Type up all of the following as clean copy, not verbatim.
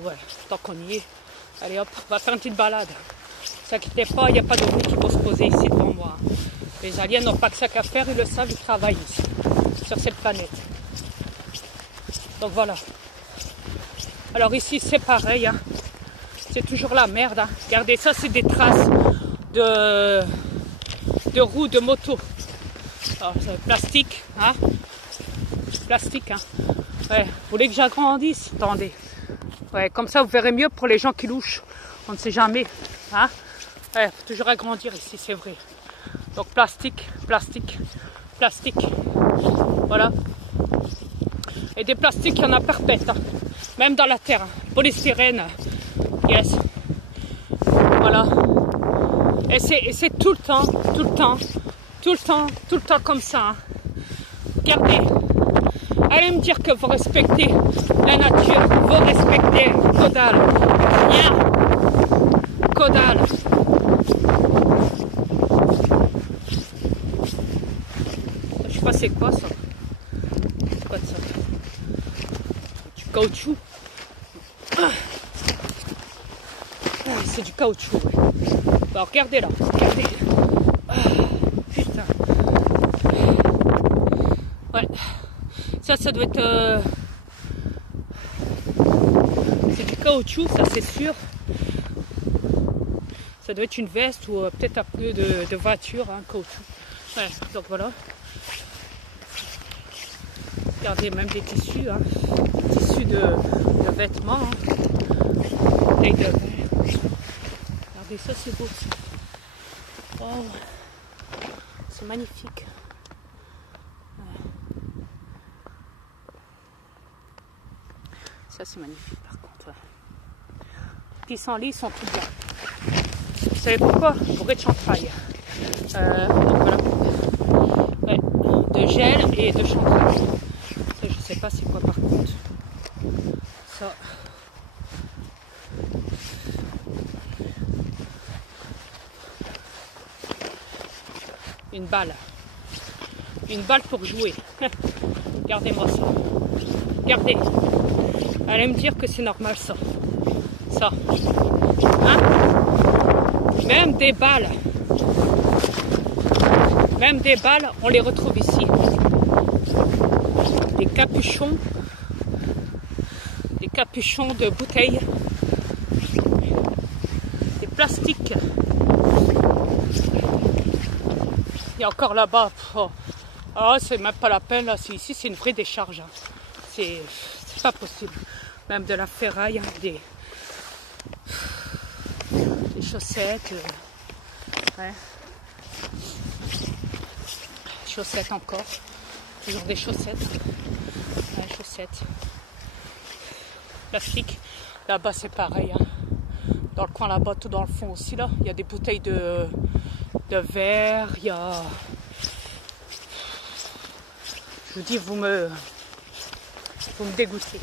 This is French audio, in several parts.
Ouais, tant qu'on y est, allez hop, on va faire une petite balade. Ne vous inquiétez pas, il n'y a pas de route qui vont se poser ici devant moi. Les aliens n'ont pas que ça qu'à faire, ils le savent, ils travaillent ici, sur cette planète. Donc voilà. Alors ici c'est pareil, hein. C'est toujours la merde. Hein. Regardez, ça c'est des traces de roues de moto. Alors, plastique, hein. Plastique, hein. Ouais, vous voulez que j'agrandisse? Attendez. Ouais, comme ça vous verrez mieux pour les gens qui louchent. On ne sait jamais. Hein? Ouais, faut toujours agrandir ici, c'est vrai. Donc plastique, plastique, plastique. Voilà. Et des plastiques, il y en a perpète. Hein. Même dans la terre. Hein. Polystyrène. Yes. Voilà. Et c'est tout le temps, tout le temps, tout le temps, tout le temps comme ça. Hein. Regardez. Allez me dire que vous respectez la nature, vous respectez Caudal. Rien. Caudal. Je sais pas c'est quoi ça. C'est quoi ça? Du caoutchouc. C'est du caoutchouc. Ouais. Bon, regardez là. Regardez. Putain. Ouais. Ça doit être... c'est du caoutchouc, ça c'est sûr. Ça doit être une veste ou peut-être un pneu de voiture, hein, caoutchouc. Ouais, donc voilà. Regardez, même des tissus, hein. Tissus de vêtements. Hein. Bouteille de verre. Regardez, ça c'est beau aussi. Oh, c'est magnifique. Ça c'est magnifique par contre. Ouais. Pissenlits, ils sont tout blancs. Vous savez pourquoi? Bourré de chantrail. Donc voilà. Ouais, de gel et de chantrail. Ça je sais pas c'est quoi par contre. Ça. Une balle. Une balle pour jouer. Regardez-moi ça. Regardez. Allez me dire que c'est normal ça. Ça. Hein? Même des balles. Même des balles, on les retrouve ici. Des capuchons. Des capuchons de bouteilles. Des plastiques. Il y a encore là-bas. Oh, oh c'est même pas la peine là. Ici, c'est une vraie décharge. Hein. C'est pas possible. Même de la ferraille, hein, des chaussettes. Ouais. Chaussettes encore. Toujours des chaussettes. Ouais, chaussettes. Plastique. Là-bas, c'est pareil. Hein. Dans le coin là-bas, tout dans le fond aussi, là. Il y a des bouteilles de verre. Il y a... Je vous dis, vous me dégoûtez.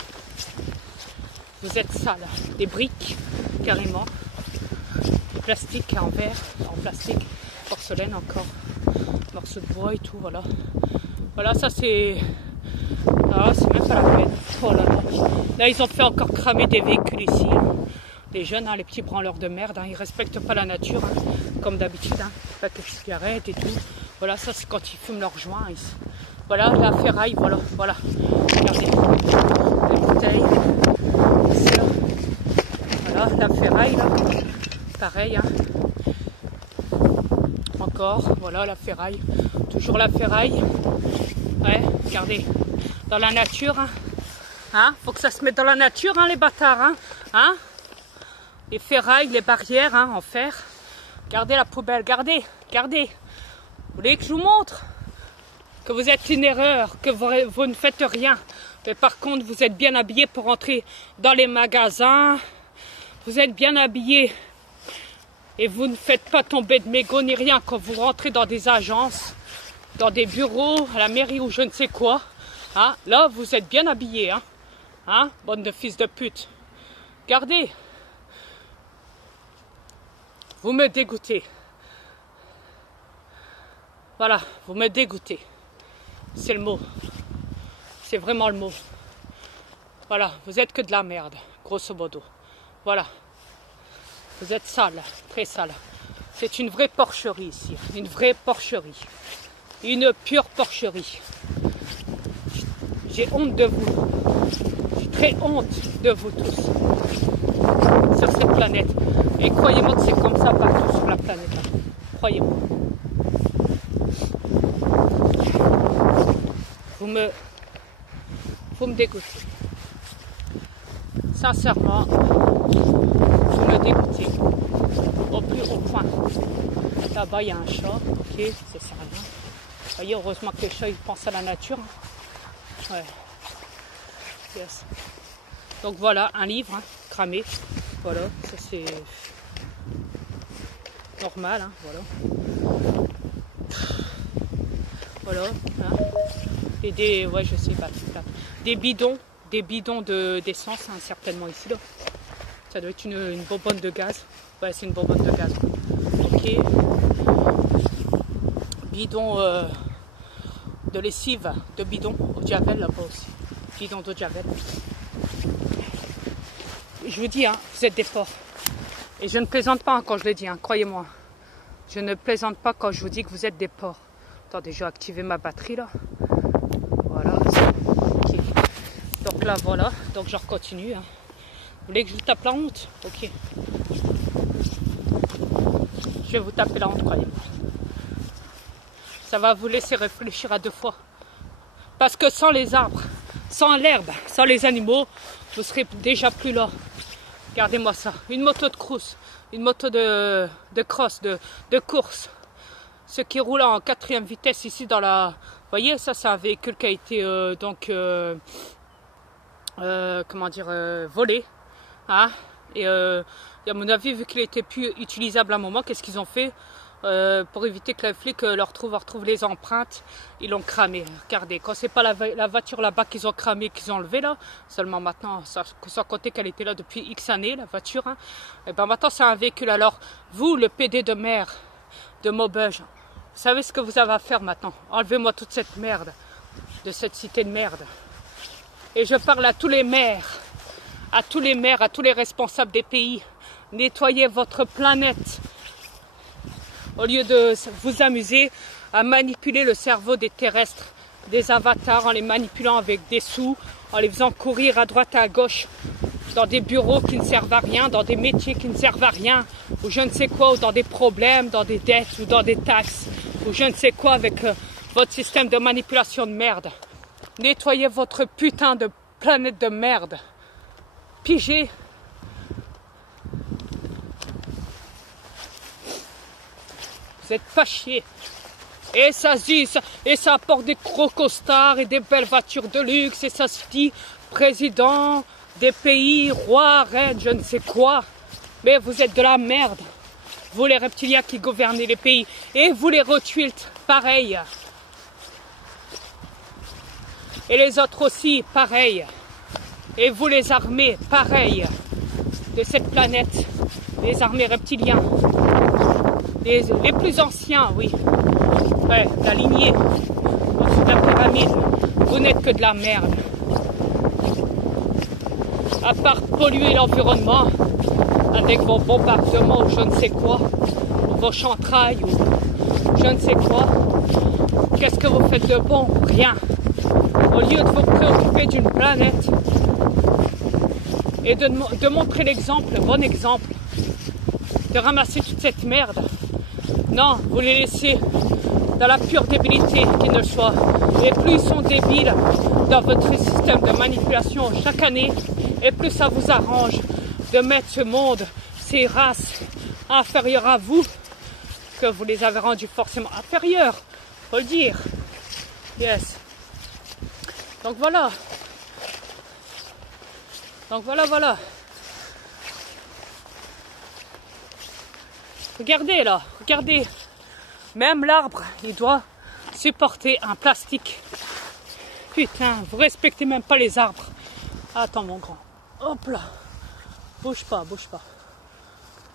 Vous êtes sale. Des briques, carrément. Plastique en verre, en plastique. Porcelaine encore. Morceaux de bois et tout, voilà. Voilà, ça c'est... Ah, c'est même pas la peine. Oh là là. Là, ils ont fait encore cramer des véhicules ici. Les jeunes, hein, les petits branleurs de merde, hein, ils respectent pas la nature, hein, comme d'habitude. Hein. Pas que cigarettes et tout. Voilà, ça c'est quand ils fument leurs joints ici. Voilà, la ferraille, voilà, voilà. Regardez. Les bouteilles. Ici, là. Voilà, la ferraille, là. Pareil, hein. Encore, voilà la ferraille. Toujours la ferraille. Ouais, regardez. Dans la nature, hein. Hein, faut que ça se mette dans la nature, hein, les bâtards, hein. Hein. Les ferrailles, les barrières, hein, en fer. Regardez la poubelle, regardez, regardez. Vous voulez que je vous montre? Que vous êtes une erreur, que vous ne faites rien. Mais par contre, vous êtes bien habillés pour entrer dans les magasins. Vous êtes bien habillés. Et vous ne faites pas tomber de mégots ni rien quand vous rentrez dans des agences, dans des bureaux, à la mairie ou je ne sais quoi. Hein? Là, vous êtes bien habillés. Hein? Hein? Bande de fils de pute. Regardez. Vous me dégoûtez. Voilà, vous me dégoûtez. C'est le mot. C'est vraiment le mot. Voilà, vous êtes que de la merde. grosso modo. Voilà. Vous êtes sale, très sale. C'est une vraie porcherie ici, une vraie porcherie. Une pure porcherie. J'ai honte de vous. J'ai très honte de vous tous sur cette planète. Et croyez-moi que c'est comme ça partout sur la planète. Croyez-moi. Vous me dégoûtez. Sincèrement, vous me dégoûtez. Au plus haut point. Là-bas, il y a un chat. Ok, c'est ça rien. Vous voyez, heureusement que les chats, ils pensent à la nature. Ouais. Yes. Donc voilà, un livre, hein, cramé. Voilà, ça c'est normal, hein, voilà. Voilà, hein. Et des, ouais, je sais pas, des bidons d'essence, hein, certainement ici, là. Ça doit être une bonbonne de gaz. Ouais, c'est une bonbonne de gaz. Ok. Bidon de lessive, de bidon au Javel là-bas aussi. Bidon de Javel. Je vous dis, hein, vous êtes des porcs. Et je ne plaisante pas quand je le dis, hein, croyez-moi. Je ne plaisante pas quand je vous dis que vous êtes des porcs. Attendez, je vais activer ma batterie là. Voilà. Okay. Donc là, voilà. Donc je continue. Hein. Vous voulez que je vous tape la honte? Ok. Je vais vous taper la honte, croyez-moi. Ça va vous laisser réfléchir à 2 fois. Parce que sans les arbres, sans l'herbe, sans les animaux, vous serez déjà plus là. Regardez-moi ça. Une moto de cruise, une moto de cross, de course. Ce qui roule en 4e vitesse ici dans la... Vous voyez, ça c'est un véhicule qui a été comment dire, volé. Hein? Et à mon avis, vu qu'il était plus utilisable à un moment, qu'est-ce qu'ils ont fait? Pour éviter que les flics retrouvent les empreintes, ils l'ont cramé. Regardez, quand c'est pas la voiture là-bas qu'ils ont cramé, qu'ils ont enlevé là, seulement maintenant, sans compter qu'elle était là depuis X années, la voiture, hein, et ben maintenant c'est un véhicule. Alors, vous, le PD de maire de Maubeuge, vous savez ce que vous avez à faire maintenant? Enlevez-moi toute cette merde, de cette cité de merde. Et je parle à tous les maires, à tous les responsables des pays. Nettoyez votre planète. Au lieu de vous amuser à manipuler le cerveau des terrestres, des avatars, en les manipulant avec des sous, en les faisant courir à droite et à gauche, dans des bureaux qui ne servent à rien, dans des métiers qui ne servent à rien, ou je ne sais quoi, ou dans des problèmes, dans des dettes, ou dans des taxes, ou je ne sais quoi avec votre système de manipulation de merde. Nettoyez votre putain de planète de merde. Pigez. Vous êtes pas chier. Et ça se dit, et ça apporte des gros costards et des belles voitures de luxe, et ça se dit président des pays, roi, reine, je ne sais quoi. Mais vous êtes de la merde. Vous les reptiliens qui gouvernez les pays. Et vous les rothschilds, pareil. Et les autres aussi, pareil. Et vous les armées, pareil. De cette planète. Les armées reptiliens. Les plus anciens, oui. Ouais, la lignée. Au-dessus de la pyramide. Vous n'êtes que de la merde. À part polluer l'environnement avec vos bombardements ou je ne sais quoi, ou vos chantrailles ou je ne sais quoi, qu'est-ce que vous faites de bon? Rien. Au lieu de vous préoccuper d'une planète et de montrer l'exemple, le bon exemple, de ramasser toute cette merde, non, vous les laissez dans la pure débilité qu'ils ne soient. Et plus ils sont débiles dans votre système de manipulation chaque année, et plus ça vous arrange de mettre ce monde, ces races inférieures à vous, que vous les avez rendues forcément inférieures, faut le dire. Yes. Donc voilà. Donc voilà. Regardez là, regardez. Même l'arbre, il doit supporter un plastique. Putain, vous respectez même pas les arbres. Attends mon grand. Hop là. Bouge pas.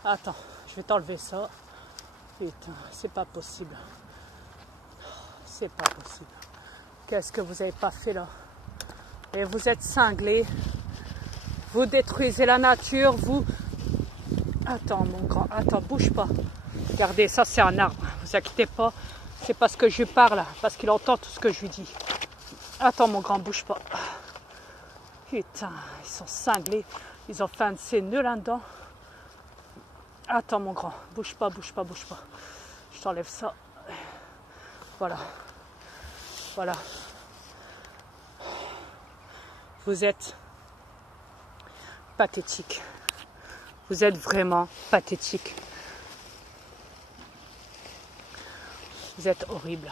Attends, je vais t'enlever ça. Putain, c'est pas possible. C'est pas possible. Qu'est-ce que vous avez pas fait là? Et vous êtes cinglés. Vous détruisez la nature, vous... Attends mon grand, attends, bouge pas. Regardez, ça c'est un arbre, vous inquiétez pas. C'est parce que je parle, parce qu'il entend tout ce que je lui dis. Attends mon grand, bouge pas. Putain, ils sont cinglés. Ils ont fait un de ces nœuds là-dedans. Attends mon grand, bouge pas, bouge pas, bouge pas. Je t'enlève ça. Voilà. Voilà. Vous êtes pathétique. Vous êtes vraiment pathétique. Vous êtes horrible.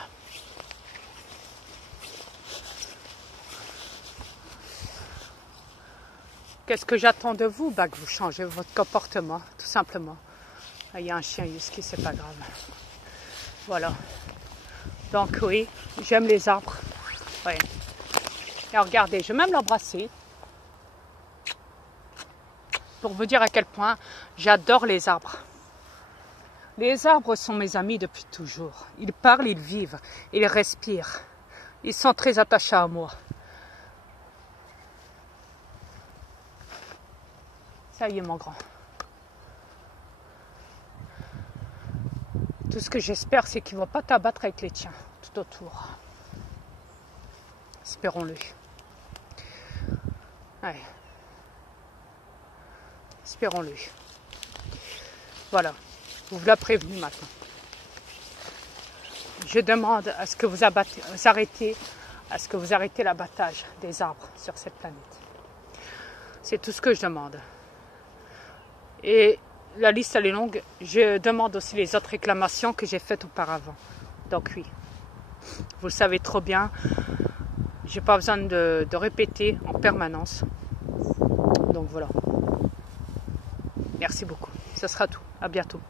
Qu'est-ce que j'attends de vous? Bah, que vous changez votre comportement, tout simplement. Il y a un chien husky, c'est pas grave. Voilà. Donc oui, j'aime les arbres. Ouais. Et regardez, je vais même l'embrasser. Pour vous dire à quel point j'adore les arbres. Les arbres sont mes amis depuis toujours. Ils parlent, ils vivent, ils respirent. Ils sont très attachés à moi. Ça y est mon grand. Tout ce que j'espère, c'est qu'ils ne vont pas t'abattre avec les tiens tout autour. Espérons-le. Ouais. Espérons-le. Voilà. Vous l'avez prévenu maintenant. Je demande à ce que vous arrêtez l'abattage des arbres sur cette planète. C'est tout ce que je demande. Et la liste elle est longue. Je demande aussi les autres réclamations que j'ai faites auparavant. Donc oui, vous le savez trop bien. J'ai pas besoin de répéter en permanence. Donc voilà. Merci beaucoup. Ce sera tout. À bientôt.